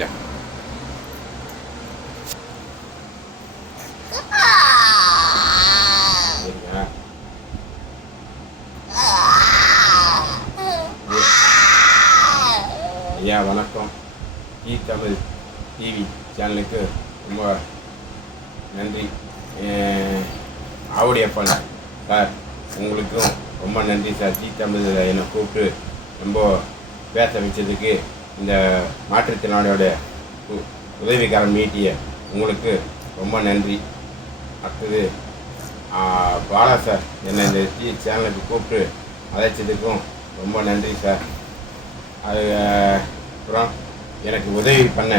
இந்த ஐயா வணக்கம். தமிழ் டிவி சேனலுக்கு ரொம்ப நன்றி. ஆவுடையப்பன் சார், உங்களுக்கும் ரொம்ப நன்றி சார். தமிழ் என்னை கூப்பிட்டு ரொம்ப பேச வச்சதுக்கு, இந்த மாற்றுத்திறனாளியோட உதவிக்காரன் மீட்டிய உங்களுக்கு ரொம்ப நன்றி. அடுத்தது பாலா சார், என்னை இந்த சேனலுக்கு கூப்பிட்டு அழைச்சதுக்கும் ரொம்ப நன்றி சார். அது அப்புறம் எனக்கு உதவி பண்ண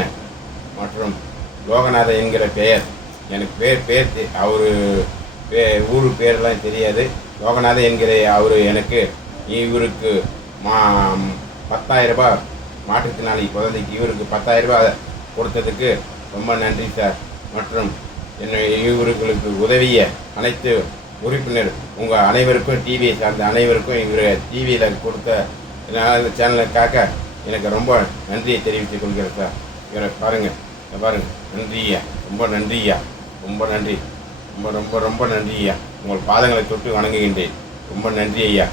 மற்றும் லோகநாதன் என்கிற பெயர், எனக்கு பேர் அவர் ஊர் பேரெல்லாம் தெரியாது. லோகநாதன் என்கிற அவர் எனக்கு இவருக்கு 10,000 ரூபாய் மாற்றுத்திறனாளி குழந்தைக்கு இவருக்கு 10,000 ரூபாய் கொடுத்ததுக்கு ரொம்ப நன்றி சார். மற்றும் இவர்களுக்கு உதவிய அனைத்து உறுப்பினர் உங்கள் அனைவருக்கும், டிவியை சார்ந்த அனைவருக்கும், இவர் டிவியில் கொடுத்த சேனலுக்காக எனக்கு ரொம்ப நன்றியை தெரிவித்துக் கொள்கிறேன் சார். இவரை பாருங்கள், நன்றி ஐயா, ரொம்ப நன்றி ஐயா, ரொம்ப நன்றி, ரொம்ப ரொம்ப ரொம்ப நன்றி ஐயா. உங்கள் பாதங்களை தொட்டு வணங்குகின்றேன். ரொம்ப நன்றி ஐயா.